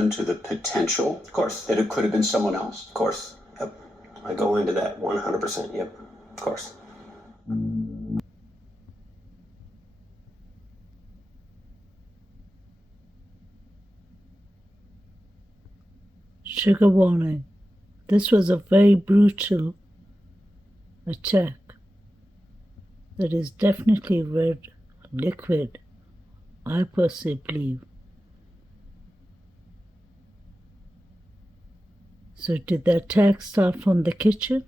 To the potential, of course, that it could have been someone else. Of course. Yep. I go into that 100%. Yep. Of course. Trigger warning. This was a very brutal attack. That is definitely red liquid, I personally believe. So did the attack start from the kitchen?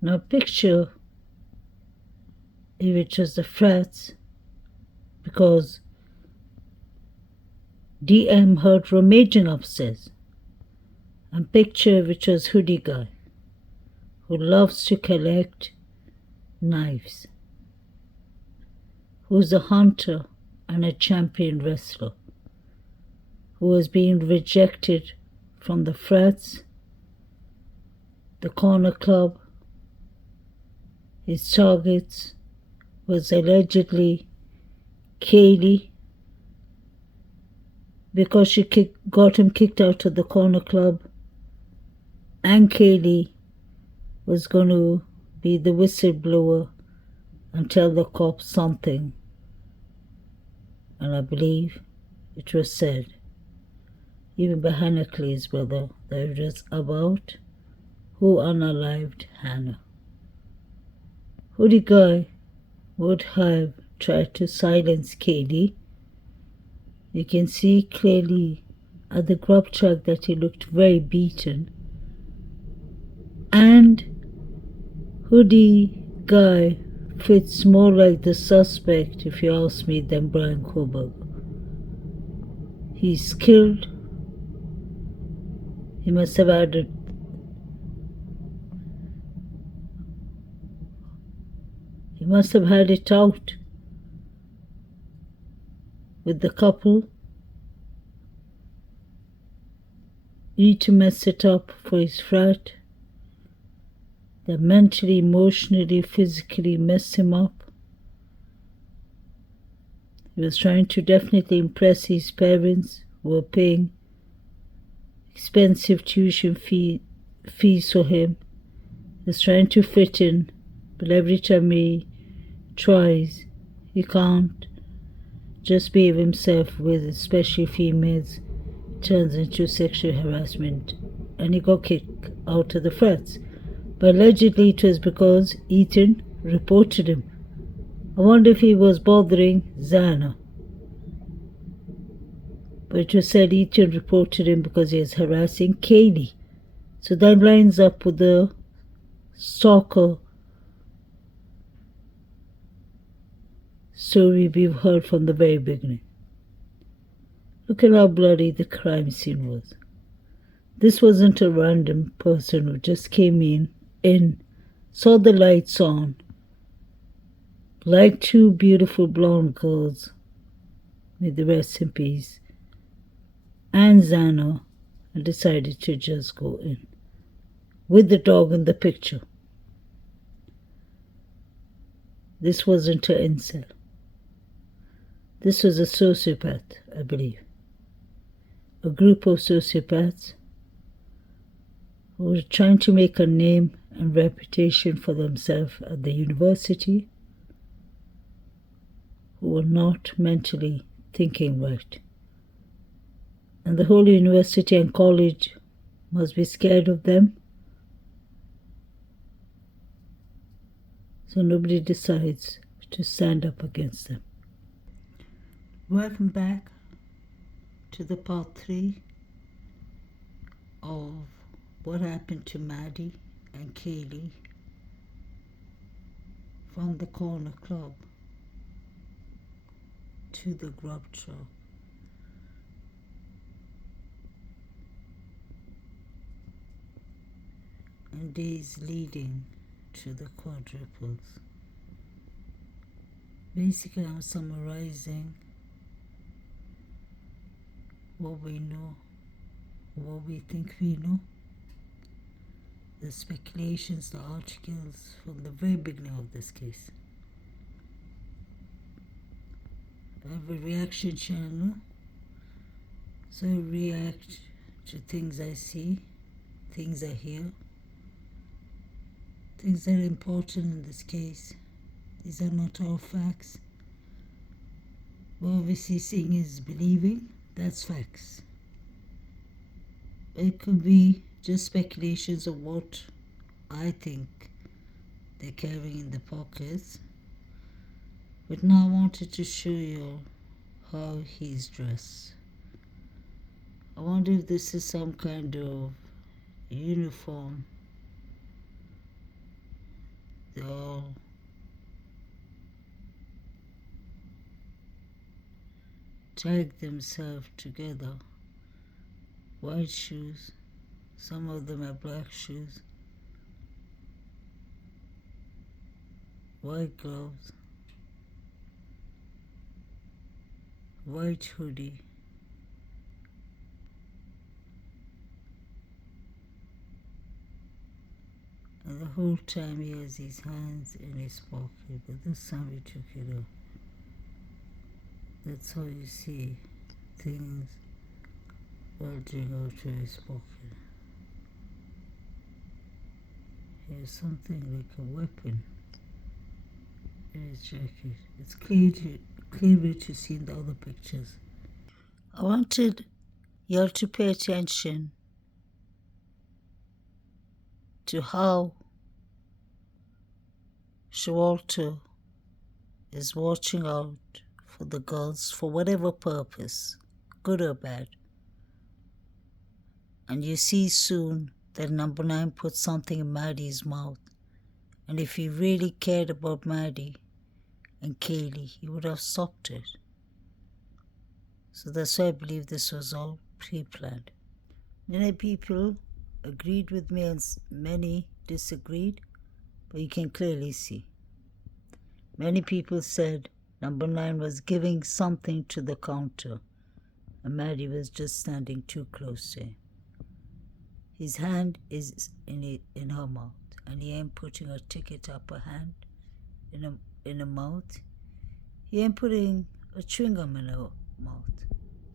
Now picture if it was the frats, because DM heard rummaging upstairs. And picture if it was hoodie guy, who loves to collect knives, who's a hunter and a champion wrestler, who was being rejected from the frats, the corner club. His targets was allegedly Kaylee, because she got him kicked out of the corner club, and Kaylee was going to be the whistleblower and tell the cops something. And I believe it was said, even by Hannah Clay's brother, that it was about who unalived Hannah. Hoodie guy would have tried to silence Kaylee. You can see clearly at the Grub truck that he looked very beaten. And hoodie guy fits more like the suspect, if you ask me, than Brian Coburg. He's skilled. He must have had it. He must have had it out with the couple. Need to mess it up for his frat. That mentally, emotionally, physically messed him up. He was trying to definitely impress his parents, who were paying expensive tuition fees for him. He's trying to fit in, but every time he tries, he can't just behave himself with especially females. It turns into sexual harassment, and he got kicked out of the frats. But allegedly it was because Ethan reported him. I wonder if he was bothering Zana. But it was said Ethan reported him because he was harassing Kaylee. So that lines up with the stalker story we've heard from the very beginning. Look at how bloody the crime scene was. This wasn't a random person who just came in, saw the lights on, like two beautiful blonde girls, may the rest in peace, and Zana, and decided to just go in, with the dog in the picture. This wasn't an incel. This was a sociopath, I believe. A group of sociopaths who were trying to make a name and reputation for themselves at the university, who were not mentally thinking right. And the whole university and college must be scared of them. So nobody decides to stand up against them. Welcome back to the part 3 of what happened to Maddie and Kaylee from the corner club to the Grub truck. And days leading to the quadruples. Basically, I'm summarizing what we know, what we think we know, the speculations, the articles from the very beginning of this case. I have a reaction channel So I react to things I see, things I hear, things that are important in this case. These are not all facts. But obviously seeing is believing, that's facts. It could be just speculations of what I think they're carrying in the pockets. But now I wanted to show you how he's dressed. I wonder if this is some kind of uniform. They all tag themselves together. White shoes, some of them are black shoes, white gloves, white hoodie, and the whole time he has his hands in his pocket, but this time he took it off. That's how you see things bulging out of his pocket. Here's something like a weapon in his jacket. It's clearer to see in the other pictures. I wanted y'all to pay attention to how Shawalter is watching out for the girls for whatever purpose, good or bad. And you see soon that number 9 put something in Maddie's mouth. And if he really cared about Maddie and Kaylee, he would have stopped it. So that's why I believe this was all pre-planned. Many people agreed with me and many disagreed, but you can clearly see. Many people said number 9 was giving something to the counter and Maddie was just standing too close to him. His hand is in her mouth and he ain't putting a ticket up her hand in her mouth. He ain't putting a chewing gum in her mouth.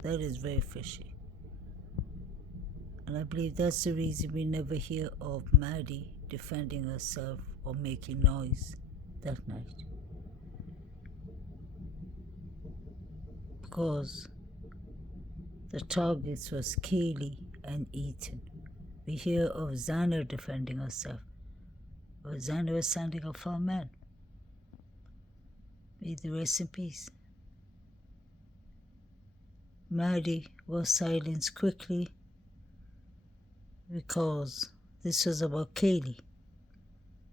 That is very fishy. And I believe that's the reason we never hear of Maddie defending herself or making noise that night. Because the targets was Kaylee and Ethan. We hear of Xana defending herself. But Xana was standing up for a man. May the rest in peace. Maddie was silenced quickly because this was about Kaylee.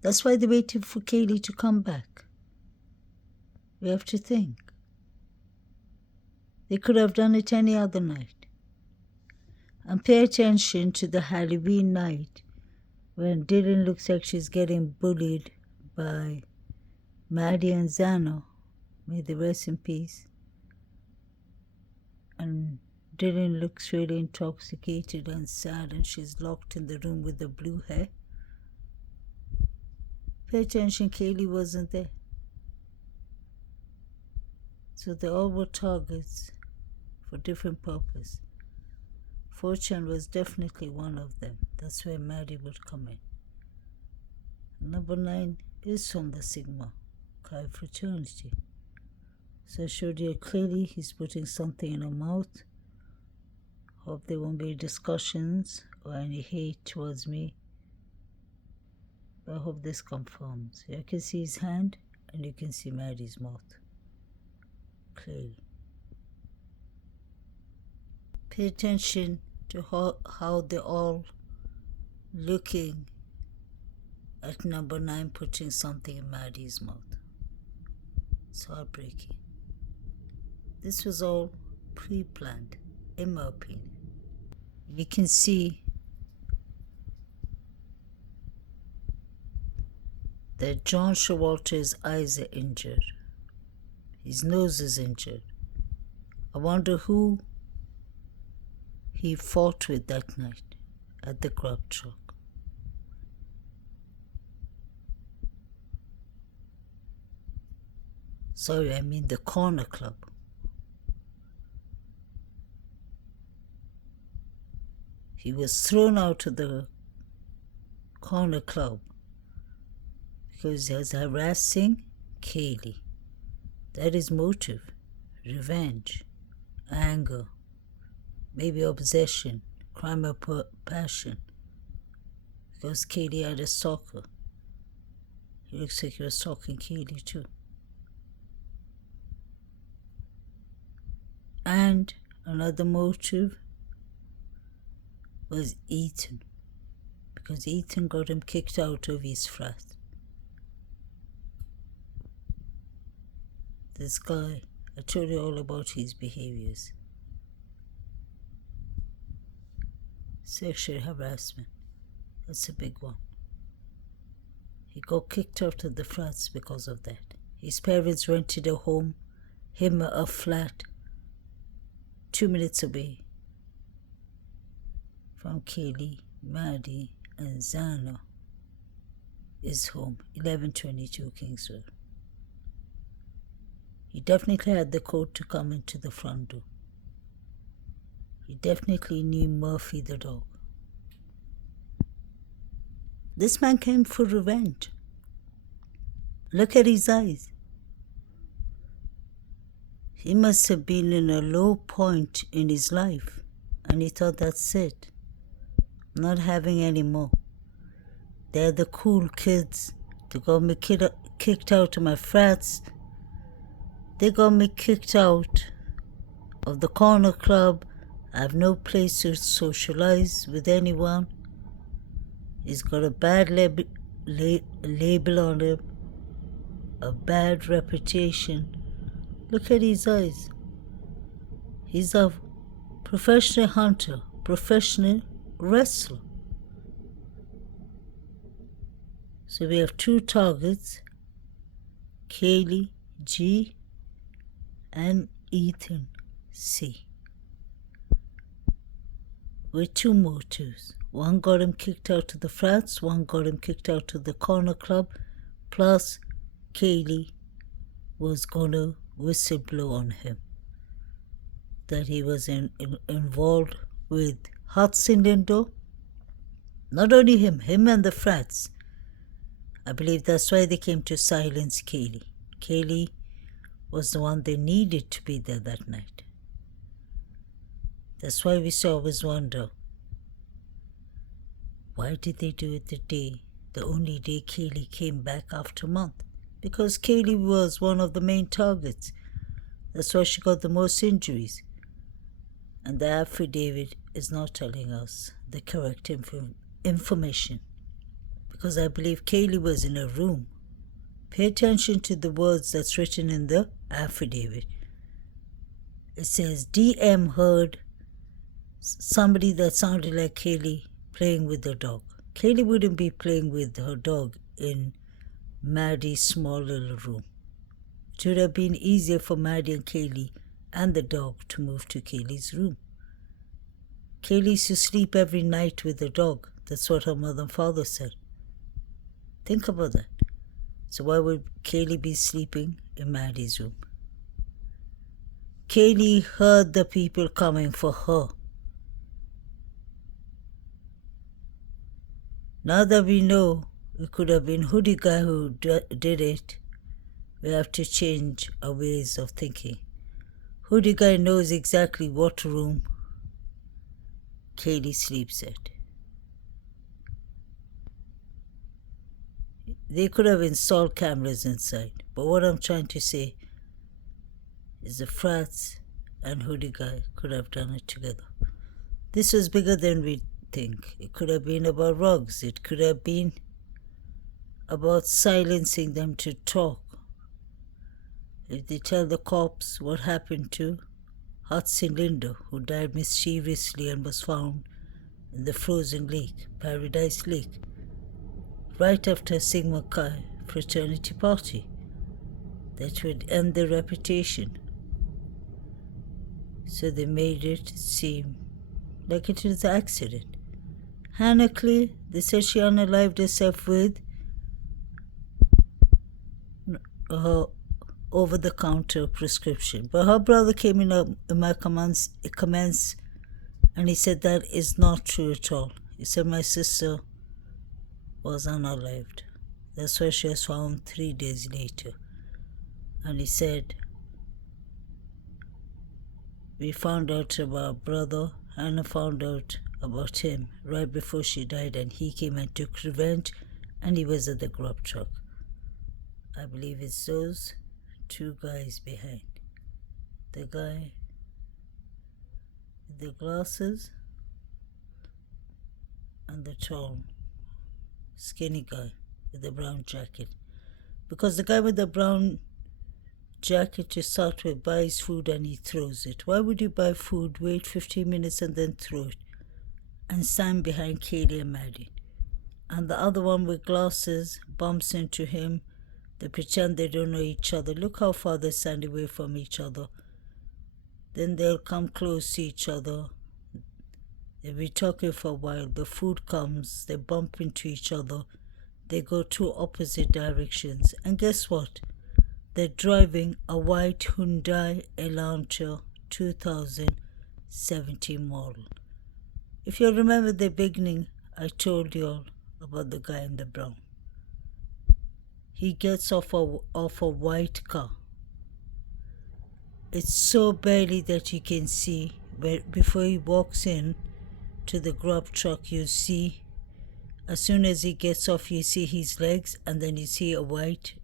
That's why they waited for Kaylee to come back. We have to think. They could have done it any other night. And pay attention to the Halloween night when Dylan looks like she's getting bullied by Maddie and Xana. May they rest in peace. And Dylan looks really intoxicated and sad and she's locked in the room with the blue hair. Pay attention, Kaylee wasn't there. So they all were targets for different purpose. Fortune was definitely one of them. That's where Maddie would come in. Number 9 is from the Sigma Chi fraternity. So I showed you clearly he's putting something in her mouth. Hope there won't be discussions or any hate towards me. But I hope this confirms. You can see his hand and you can see Maddie's mouth clearly. Pay attention to how they're all looking at number 9 putting something in Maddie's mouth. It's heartbreaking. This was all pre-planned, in my opinion. You can see that John Showalter's eyes are injured. His nose is injured. I wonder who he fought with that night at the Grub truck. Sorry, I mean the corner club. He was thrown out of the corner club because he was harassing Kaylee. That is motive, revenge, anger, maybe obsession, crime of passion. Because Kaylee had a stalker. He looks like he was stalking Kaylee too. And another motive was Ethan, because Ethan got him kicked out of his flat. This guy, I told you all about his behaviors. Sexual harassment, that's a big one. He got kicked out of the flats because of that. His parents rented a home, him a flat, 2 minutes away from Kaylee, Maddie, and Zana. His home, 1122 Kings Road. He definitely had the code to come into the front door. He definitely knew Murphy the dog. This man came for revenge. Look at his eyes. He must have been in a low point in his life, and he thought, that's it. Not having any more. They're the cool kids. They got me kicked out of my frats. They got me kicked out of the corner club. I have no place to socialize with anyone. He's got a bad label on him, a bad reputation. Look at his eyes. He's a professional hunter, professional wrestler. So we have 2 targets, Kaylee G and Ethan C, with 2 motives. One got him kicked out of the flats, one got him kicked out of the corner club, plus Kaylee was going to whistleblow on him that he was involved with Hudson Lindo. Not only him and the frats. I believe that's why they came to silence Kaylee. Kaylee was the one they needed to be there that night. That's why we always wonder, why did they do it the only day Kaylee came back after a month? Because Kaylee was one of the main targets. That's why she got the most injuries. And the affidavit is not telling us the correct information. Because I believe Kaylee was in a room. Pay attention to the words that's written in the affidavit. It says, DM heard somebody that sounded like Kaylee playing with the dog. Kaylee wouldn't be playing with her dog in Maddie's small little room. It would have been easier for Maddie and Kaylee and the dog to move to Kaylee's room. Kaylee used to sleep every night with the dog. That's what her mother and father said. Think about that. So why would Kaylee be sleeping in Maddie's room? Kaylee heard the people coming for her. Now that we know it could have been Hoodie Guy who did it, we have to change our ways of thinking. Hoodie Guy knows exactly what room Kaylee sleeps at. They could have installed cameras inside, but what I'm trying to say is the frats and Hoodie Guy could have done it together. This was bigger than we think. It could have been about rugs. It could have been about silencing them to talk. If they tell the cops what happened to Hudson Lindo, who died mysteriously and was found in the frozen lake, Paradise Lake, right after a Sigma Chi fraternity party, that would end their reputation. So they made it seem like it was an accident. Hannah Clay, they said she unalived herself with her over-the-counter prescription. But her brother came in my comments And he said that is not true at all. He said my sister was unalived. That's why she was found 3 days later. And he said, we found out about brother, Hannah found out about him right before she died, and he came and took revenge, and he was at the Grub truck. I believe it's those 2 guys behind. The guy with the glasses and the tall, skinny guy with the brown jacket. Because the guy with the brown jacket to start with buys food and he throws it. Why would you buy food, wait 15 minutes and then throw it? And stand behind Kaylee and Maddie. And the other one with glasses bumps into him. They pretend they don't know each other. Look how far they stand away from each other. Then they'll come close to each other. They'll be talking for a while. The food comes. They bump into each other. They go 2 opposite directions. And guess what? They're driving a white Hyundai Elantra 2017 model. If you remember the beginning, I told you all about the guy in the brown. He gets off a white car. It's so barely that you can see. But before he walks in to the Grub truck, you see, as soon as he gets off, you see his legs, and then you see a white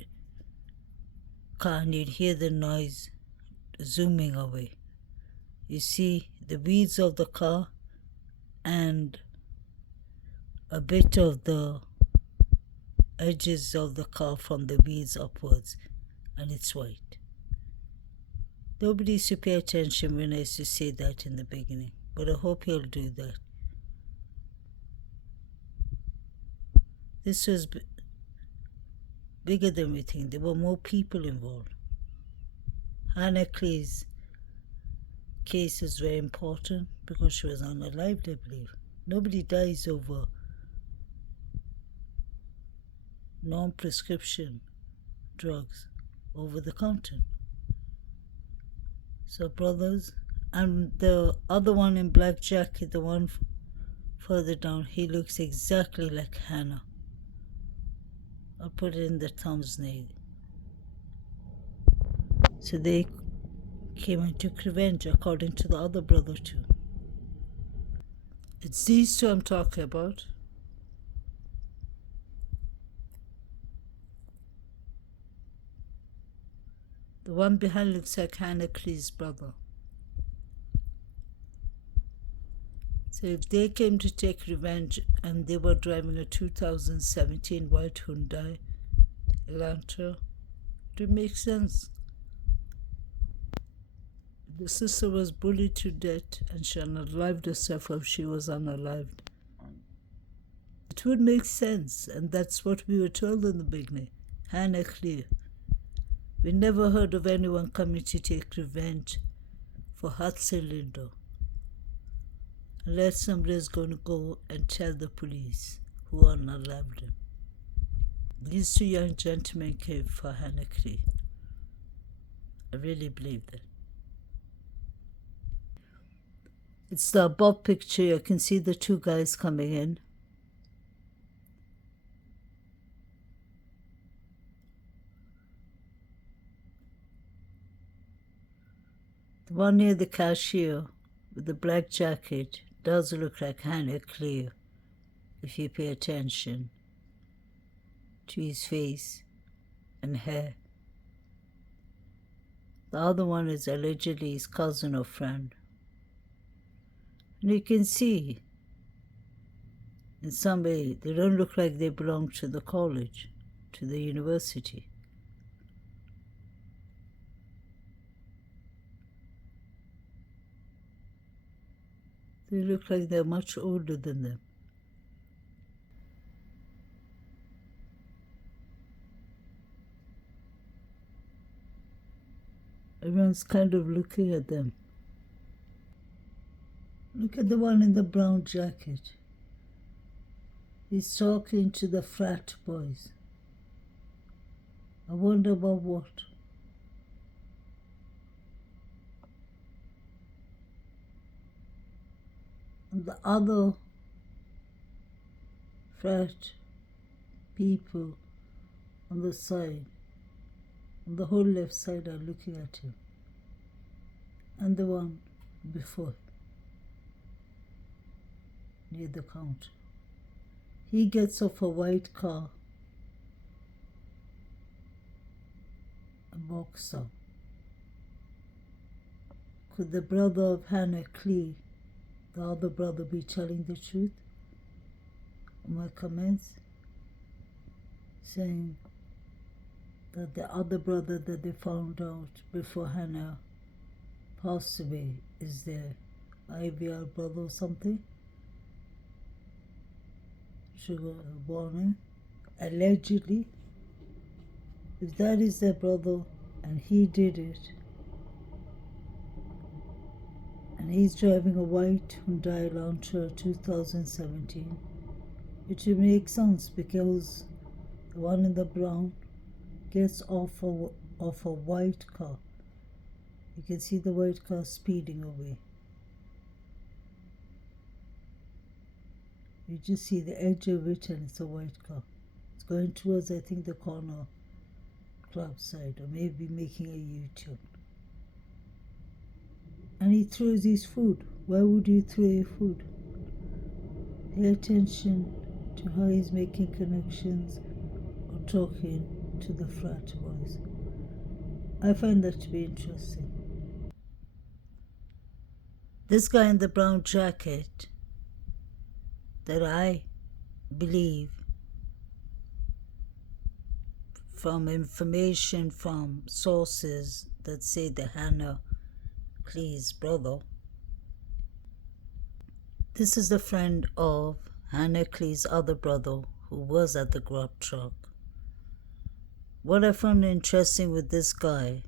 car, and you'd hear the noise zooming away. You see the wheels of the car and a bit of the edges of the car from the wheels upwards, and it's white. Nobody used to pay attention when I used to say that in the beginning, but I hope you'll do that. This was bigger than we think. There were more people involved. Hannah Clay's case is very important because she was unalived, I believe. Nobody dies over non-prescription drugs over the counter. So brothers, and the other one in black jacket, the one further down, he looks exactly like Hannah. I'll put it in the thumbnail. So they came and took revenge, according to the other brother too. It's these 2 I'm talking about. The one behind looks like Hannah Clee's brother. So if they came to take revenge and they were driving a 2017 white Hyundai Elantra, it would make sense. The sister was bullied to death and she unalived herself if she was unalived. It would make sense, and that's what we were told in the beginning. Hannah Clear. We never heard of anyone coming to take revenge for Hudson Lindo. Unless somebody's going to go and tell the police who unalived him. These 2 young gentlemen came for Hannah Clear. I really believe that. It's the above picture. You can see the 2 guys coming in. The one near the cashier with the black jacket does look like Hannah Clear if you pay attention to his face and hair. The other one is allegedly his cousin or friend. And you can see in some way they don't look like they belong to the college, to the university. They look like they're much older than them. Everyone's kind of looking at them. Look at the one in the brown jacket. He's talking to the frat boys. I wonder about what. And the other frat people on the side, on the whole left side, are looking at him. And the one before him, near the counter. He gets off a white car and walks down. Could the brother of Hannah Clee, the other brother, be telling the truth? My comments saying that the other brother that they found out before Hannah passed away is their IVR brother or something. Sugar warning. Allegedly, if that is their brother and he did it, and he's driving a white Hyundai Elantra 2017, it will make sense because the one in the brown gets off a white car. You can see the white car speeding away. You just see the edge of it and it's a white car. It's going towards, I think, the corner club side, or maybe making a U-turn. And he throws his food. Why would you throw your food? Pay attention to how he's making connections or talking to the frat boys. I find that to be interesting. This guy in the brown jacket that I believe, from information from sources that say the Hannah Clee's brother, this is the friend of Hannah Clee's other brother who was at the Grub truck. What I found interesting with this guy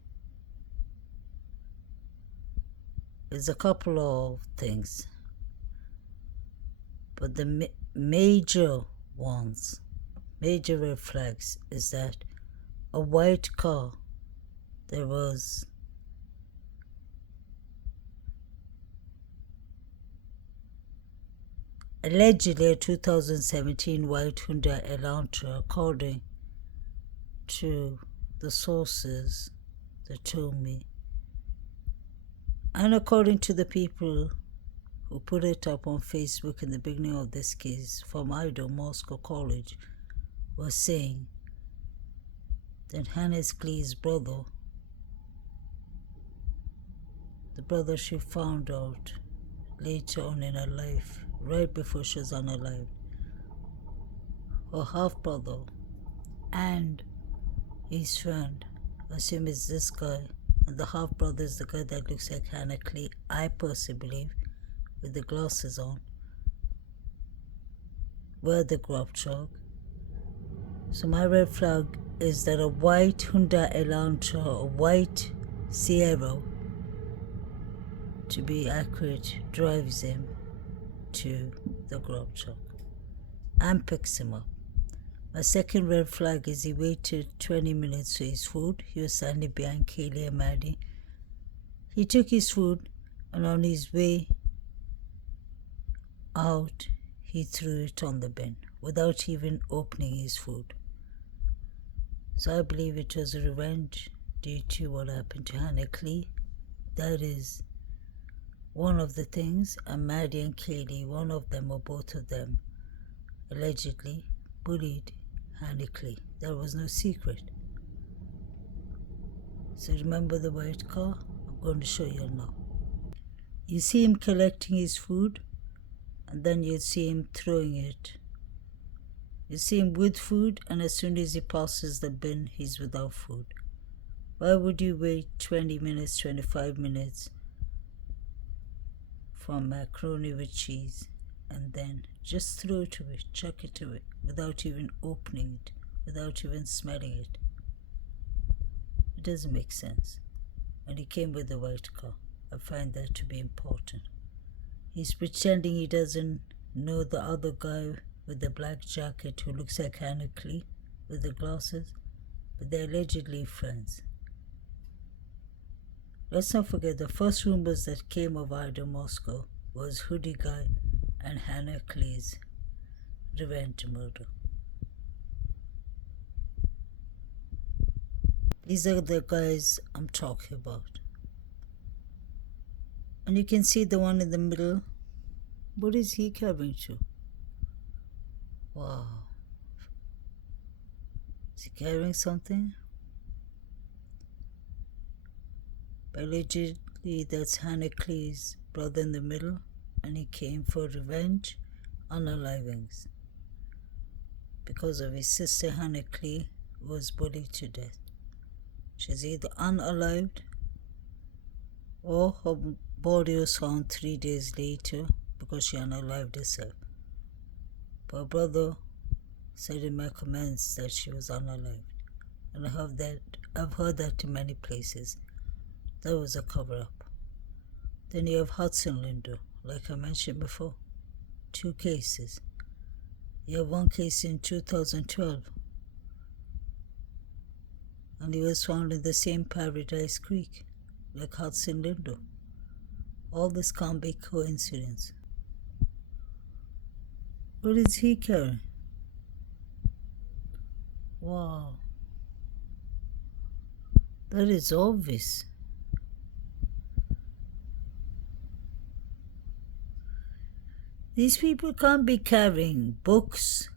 is a couple of things, but the major ones, major red flags, is that a white car, there was allegedly a 2017 white Hyundai Elantra, according to the sources that told me, and according to the people who put it up on Facebook in the beginning of this case from Idaho Moscow College, was saying that Hannah Clee's brother, the brother she found out later on in her life, right before she was unalive, her half-brother and his friend, I assume it's this guy, and the half-brother is the guy that looks like Hannah Clee, I personally believe, with the glasses on, were the Grub truck. So my red flag is that a white Hyundai Elantra, a white Sierra, to be accurate, drives him to the Grub truck and picks him up. My second red flag is he waited 20 minutes for his food. He was standing behind Kaylee and Maddie. He took his food, and on his way out, he threw it on the bin without even opening his food. So I believe it was a revenge due to what happened to Hannah Clee. That is one of the things. And Maddie and Kaylee, one of them or both of them, allegedly bullied Hannah Clee. There was no secret. So remember the white car? I'm going to show you now. You see him collecting his food, and then you see him throwing it. You see him with food, and as soon as he passes the bin, he's without food. Why would you wait 20 minutes, 25 minutes for macaroni with cheese and then just throw it away, chuck it away, without even opening it, without even smelling it? It doesn't make sense. And he came with the white car. I find that to be important. He's pretending he doesn't know the other guy with the black jacket who looks like Hannah Clee with the glasses, but they're allegedly friends. Let's not forget the first rumors that came of Idaho Moscow was hoodie guy and Hannah Clay's revenge murder. These are the guys I'm talking about. And you can see the one in the middle. What is he carrying to? Wow. Is he carrying something? Allegedly, that's Hannah Clay's brother in the middle, and he came for revenge, unalivings, because of his sister Hannah Clay, who was bullied to death. She's either unalived or her body was found 3 days later because she unalived herself. But her brother said in my comments that she was unalived. And I've heard that in many places. That was a cover-up. Then you have Hudson Linder, like I mentioned before. 2 cases. You have one case in 2012. And he was found in the same Paradise Creek, like Hudson Linder. All this can't be coincidence. What is he carrying? Wow. That is obvious. These people can't be carrying books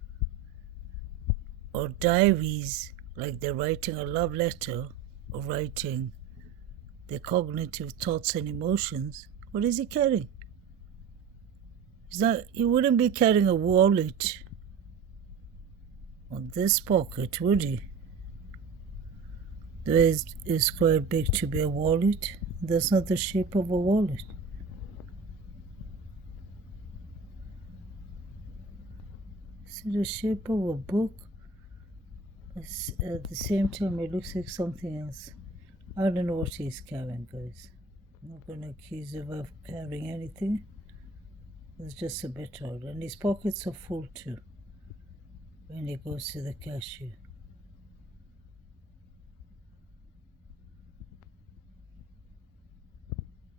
or diaries like they're writing a love letter or writing their cognitive thoughts and emotions. What is he carrying? He wouldn't be carrying a wallet on this pocket, would he? It's quite big to be a wallet. That's not the shape of a wallet. See the shape of a book? At the same time, it looks like something else. I don't know what he's carrying, guys. I'm not going to accuse him of carrying anything. It's just a bit odd. And his pockets are full too when he goes to the cashier.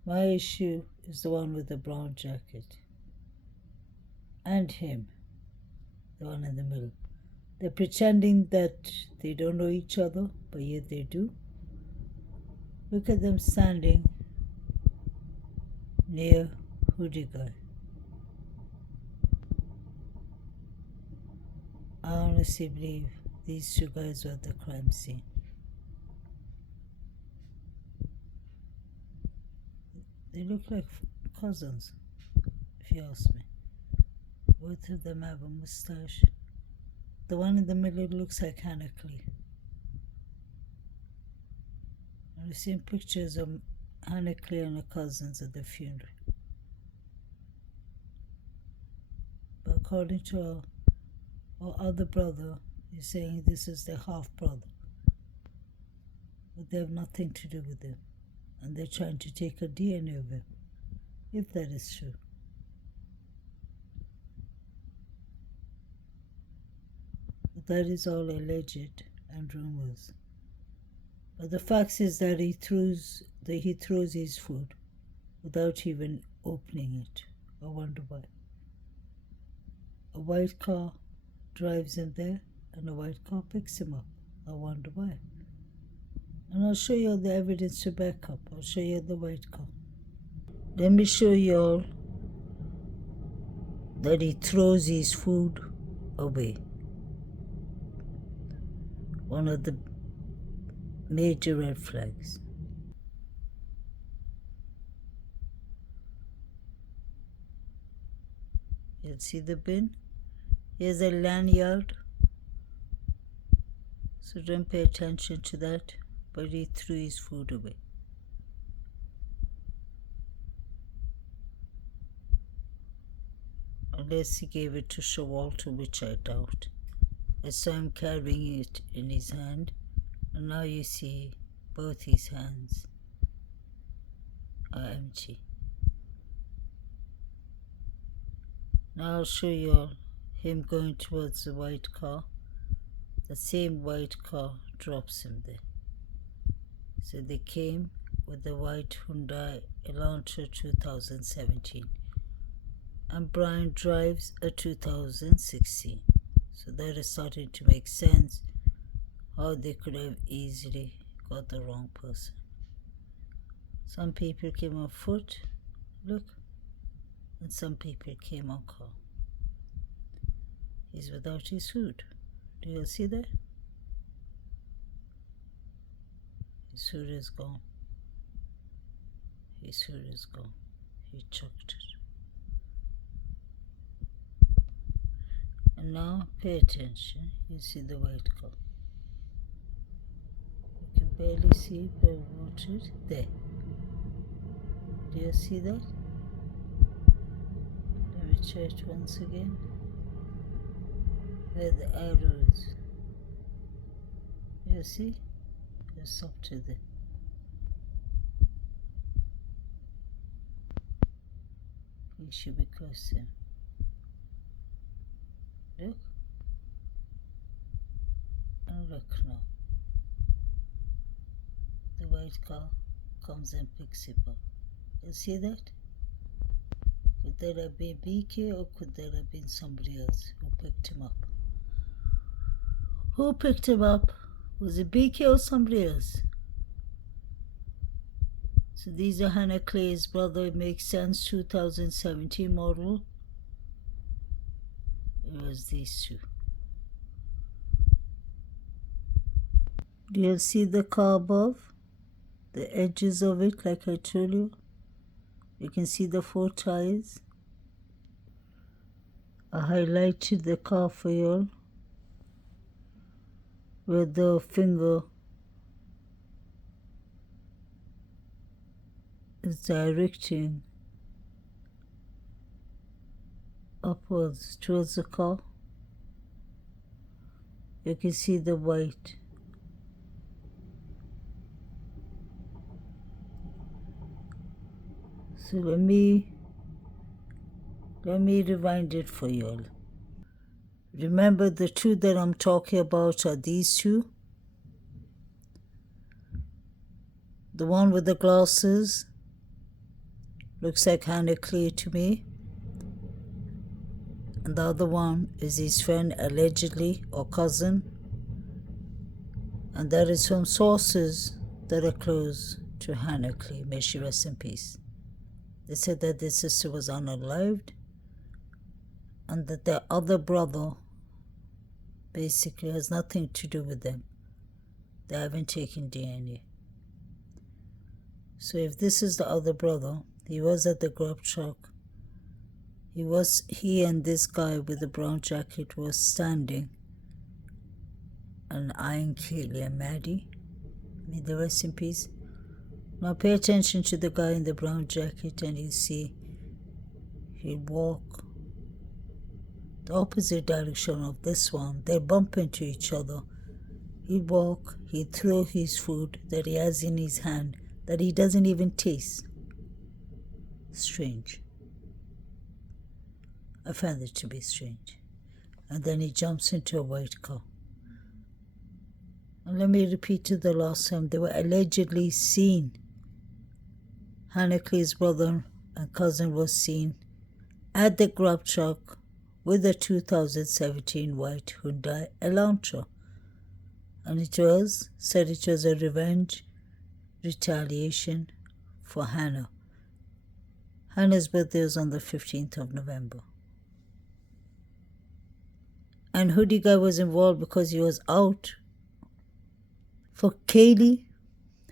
My issue is the one with the brown jacket. And him, the one in the middle. They're pretending that they don't know each other, but yet they do. Look at them standing near hoodie guy. I honestly believe these 2 guys were at the crime scene. They look like cousins, if you ask me. Both of them have a mustache. The one in the middle looks like Hannah Clay. I've seen pictures of Hannah Clay and her cousins at the funeral. But according to our other brother, he's saying this is their half-brother. But they have nothing to do with him. And they're trying to take a DNA of him, if that is true. But that is all alleged and rumors. But the fact is that he throws his food without even opening it. I wonder why. A white car drives him there and a white car picks him up. I wonder why. And I'll show you all the evidence to back up. I'll show you the white car. Let me show you all that he throws his food away. One of the major red flags. You see the bin? Here's a lanyard. So don't pay attention to that. But he threw his food away. Unless he gave it to Shawalter, which I doubt. I saw him carrying it in his hand, and now you see both his hands are empty. Now I'll show you all him going towards the white car. The same white car drops him there. So they came with the white Hyundai Elantra 2017. and Brian drives a 2016. So that is starting to make sense how they could have easily got the wrong person. Some people came on foot, look, and some people came on car. He's without his hood. Do you see that? His hood is gone. His hood is gone. He chucked it. And now pay attention. You see the white car. You can barely see, but watch it. There. Do you see that? Let me try it once again. Where the arrows. You see? It's up to the. You should be close to him. Look. And look now. The white car comes and picks him up. You see that? Could that have been BK or could that have been somebody else who picked him up? Who picked him up? Was it BK or somebody else? So these are Hannah Clay's brother. It makes sense. 2017 model. It was these two. Do you see the car above? The edges of it, like I told you. You can see the 4 tires. I highlighted the car for you all, where the finger is directing upwards towards the car. You can see the white. So let me rewind it for you all. Remember, the two that I'm talking about are these two. The one with the glasses looks like Hannah Clay to me. And the other one is his friend, allegedly, or cousin. And that is from sources that are close to Hannah Clay. May she rest in peace. They said that their sister was unalived and that their other brother basically has nothing to do with them. They haven't taken DNA. So if this is the other brother, he was at the Grub truck. He and this guy with the brown jacket was standing and eyeing Kaylee and Maddie. May they rest in peace. Now pay attention to the guy in the brown jacket and you see he'd walk the opposite direction of this one. They bump into each other. He'd walk, he'd throw his food that he has in his hand that he doesn't even taste. Strange. I found it to be strange. And then he jumps into a white car. And let me repeat to the last time, they were allegedly seen. Hannah Clay's brother and cousin was seen at the Grub truck with a 2017 white Hyundai Elantra. And it was said it was a revenge retaliation for Hannah. Hannah's birthday was on the 15th of November. And Hoodie Guy was involved because he was out for Kaylee,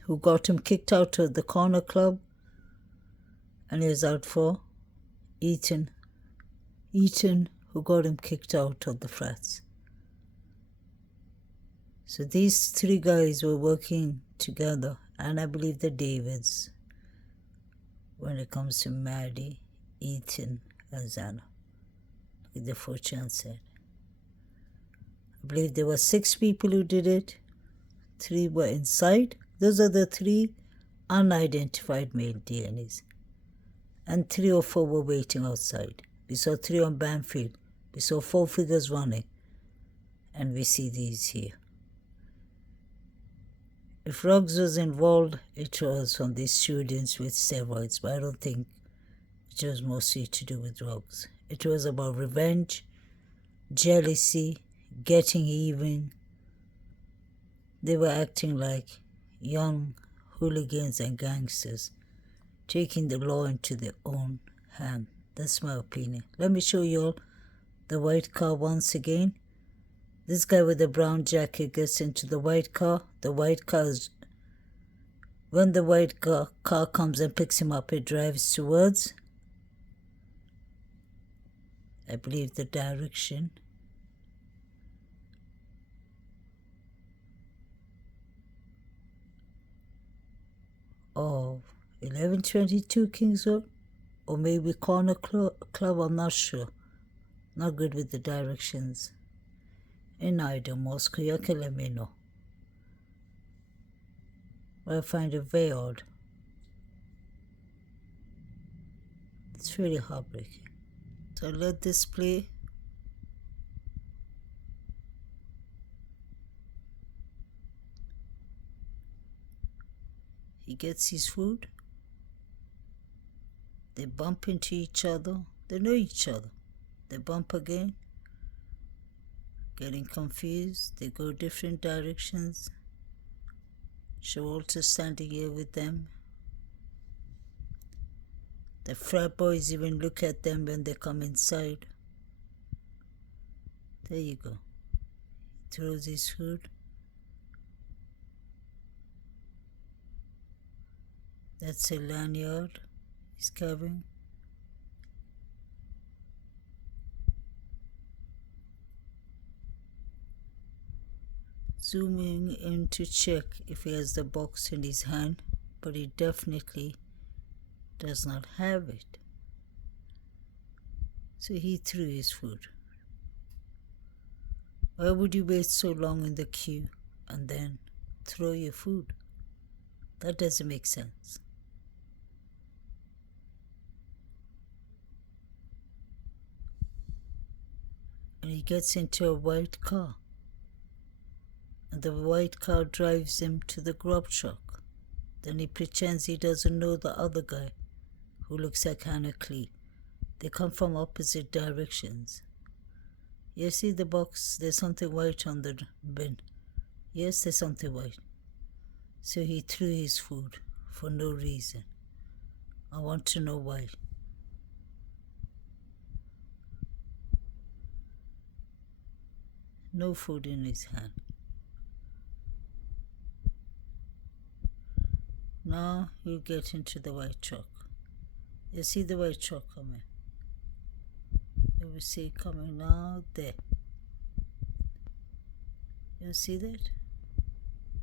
who got him kicked out of the corner club, and he was out for Ethan, who got him kicked out of the flats. So these 3 guys were working together, and I believe the Davids, when it comes to Maddie, Ethan, and Zana, like the 4chan said. I believe there were 6 people who did it. 3 were inside. Those are the 3 unidentified male DNAs. And 3 or 4 were waiting outside. We saw 3 on Banfield. We saw 4 figures running. And we see these here. If Ruggs was involved, it was from these students with steroids, but I don't think which was mostly to do with drugs. It was about revenge, jealousy, getting even. They were acting like young hooligans and gangsters, taking the law into their own hand. That's my opinion. Let me show you all the white car once again. This guy with the brown jacket gets into the white car. The white car is... When the white car comes and picks him up, it drives towards, I believe, the direction of 1122 Kings Road, or maybe Corner Club, I'm not sure. Not good with the directions. In Idaho, Moscow, you can let me know. I find it very odd. It's really heartbreaking. So let this play. He gets his food. They bump into each other. They know each other. They bump again. Getting confused. They go different directions. Shawalter's standing here with them. The frat boys even look at them when they come inside. There you go. He throws his food. That's a lanyard he's carrying. Zooming in to check if he has the box in his hand, but he definitely does not have it. So he threw his food. Why would you wait so long in the queue and then throw your food? That doesn't make sense. And he gets into a white car. And the white car drives him to the grub truck. Then he pretends he doesn't know the other guy, who looks like Hannah Clee. They come from opposite directions. You see the box? There's something white on the bin. Yes, there's something white. So he threw his food for no reason. I want to know why. No food in his hand. Now he'll get into the white truck. You see the white truck coming. You will see it coming now there. You see that?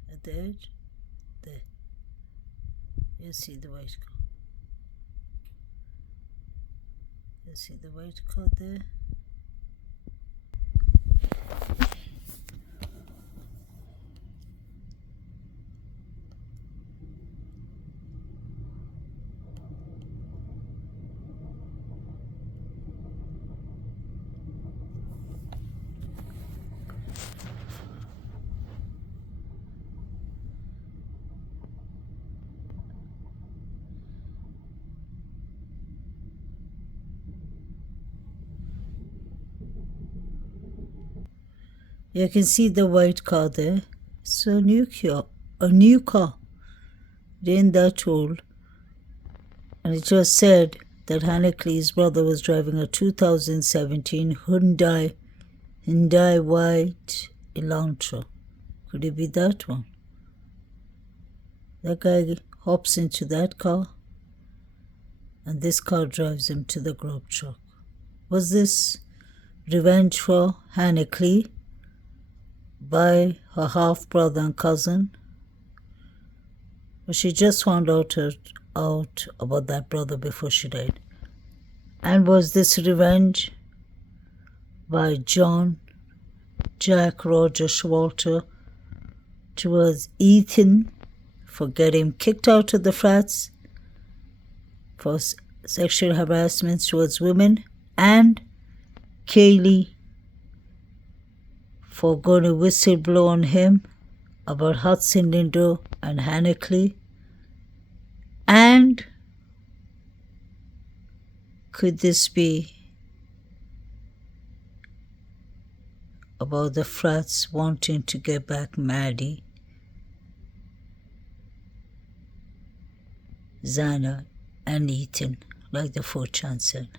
At the edge? There. You see the white car. You see the white car there? You can see the white car there. It's a new car. It ain't that old. And it just said that Hannah Clee's brother was driving a 2017 Hyundai white Elantra. Could it be that one? That guy hops into that car, and this car drives him to the Grub truck. Was this revenge for Hannah Clee by her half-brother and cousin? But she just found out about that brother before she died. And was this revenge by John, Jack, Roger, Shawalter towards Ethan for getting him kicked out of the frats for sexual harassment towards women, and Kaylee for going to whistleblow on him about Hudson Lindo and Hannah Clee, and Could this be about the frats wanting to get back Maddie, Xana, and Ethan, like the 4chan said?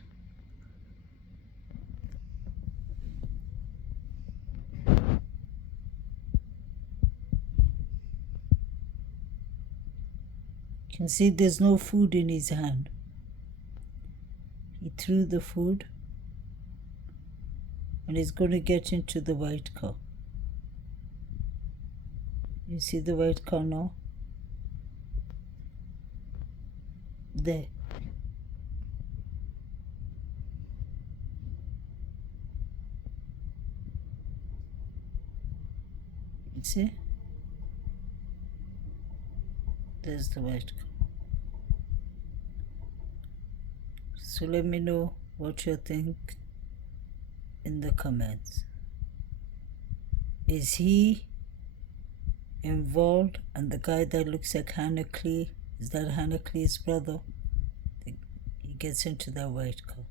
You can see there's no food in his hand. He threw the food and he's going to get into the white car. You see the white car now? There. You see? There's the white car. So let me know what you think in the comments. Is he involved? And the guy that looks like Hannah Clee, is that Hannah Clee's brother? He gets into that white car.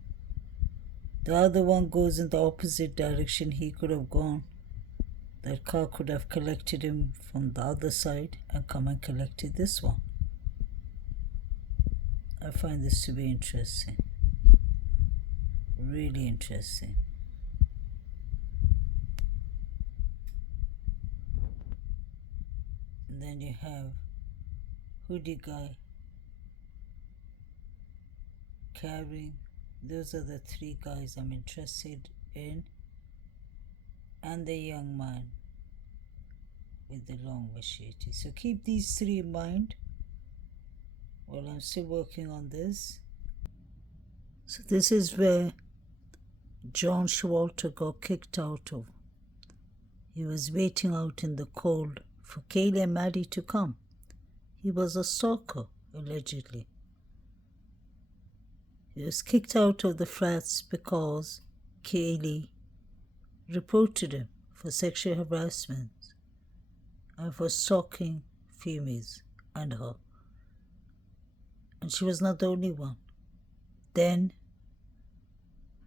The other one goes in the opposite direction he could have gone. That car could have collected him from the other side and come and collected this one. I find this to be interesting. Really interesting. And then you have hoodie guy carrying. Those are the three guys I'm interested in. And the young man with the long machete. So keep these three in mind while I'm still working on this. So this is where John Showalter got kicked out of. He was waiting out in the cold for Kaylee and Maddie to come. He was a stalker, allegedly. He was kicked out of the flats because Kaylee reported him for sexual harassment and for stalking females and her. And she was not the only one. Then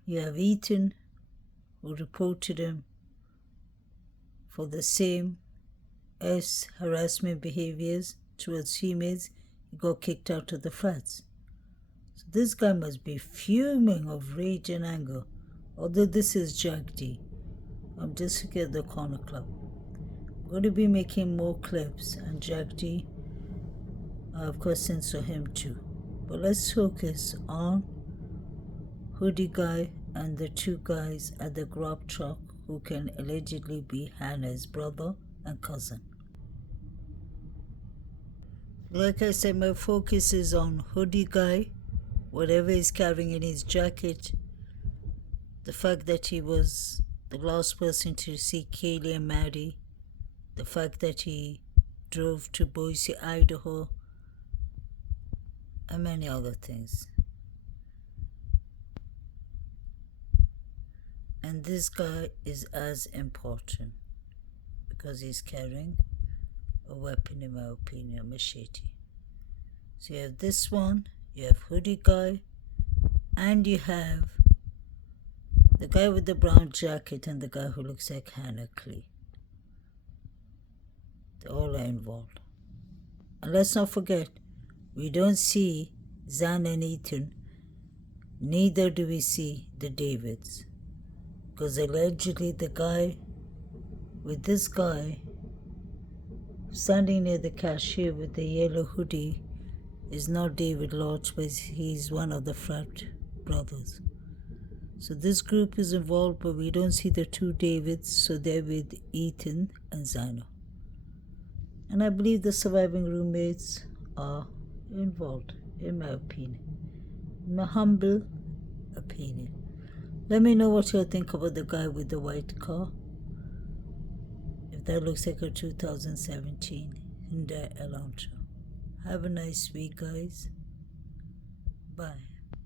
you have Ethan, who reported him for the same as harassment behaviors towards females. He got kicked out of the flats. So this guy must be fuming of rage and anger. Although this is Jack D. I'm just looking at the corner club. I'm going to be making more clips, and Jack D, I have questions for him too. But let's focus on hoodie guy and the two guys at the Grub truck who can allegedly be Hannah's brother and cousin. Like I said, my focus is on hoodie guy, whatever he's carrying in his jacket, the fact that he was the last person to see Kaylee and Maddie, the fact that he drove to Boise, Idaho, and many other things. And this guy is as important because he's carrying a weapon, in my opinion, a machete. So you have this one, you have hoodie guy, and you have the guy with the brown jacket and the guy who looks like Hannah Clee. They all are involved. And let's not forget, we don't see Zan and Ethan, neither do we see the Davids. Because allegedly the guy with this guy standing near the cashier with the yellow hoodie is not David Lodge, but he's one of the frat brothers. So this group is involved, but we don't see the two Davids, so they're with Ethan and Xana. And I believe the surviving roommates are involved, in my opinion. In my humble opinion. Let me know what you think about the guy with the white car. If that looks like a 2017 Hyundai Elantra. Have a nice week, guys. Bye.